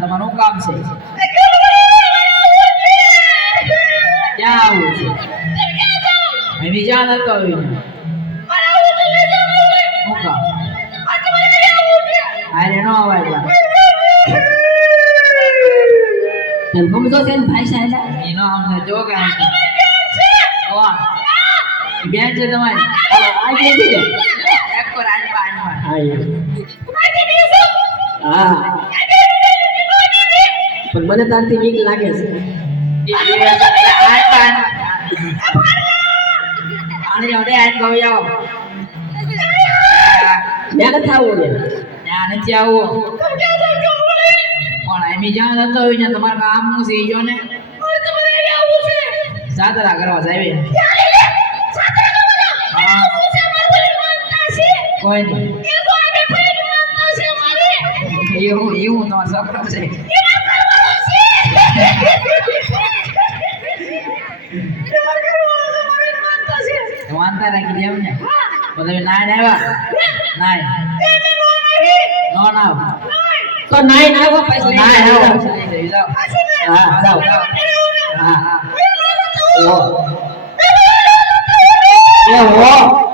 તમારું કામ છે. ક્યાં આવું છે? બીજા નતો આવીને શું કામ? અરે નો અવાજ સમજો છે ને ભાઈ સાહેબ? એનો આમ જો કે તો. કોણ? બેન છે તમારી? આ કે છે. એક કો રાજપા હા હા પણ મને તારથી બીક લાગે છે. કહું જાઓ. ત્યાં નથી આવવું ત્યાં નથી આવવું પણ એમ જ્યાં જતો હોય ત્યાં તમારે કામ શું છે જો ને. જાત્રા કરવા સાહેબ. હા, કોઈ નહીં. એવું એવું તમારે છોકરો છે. વાંધા રાખી દે એમને બધા નાય આવ્યા? નાય નોન આવ. તો નાય આવો. પછી નાય આવો. હા જાઓ. હા હા. ઓ ઓ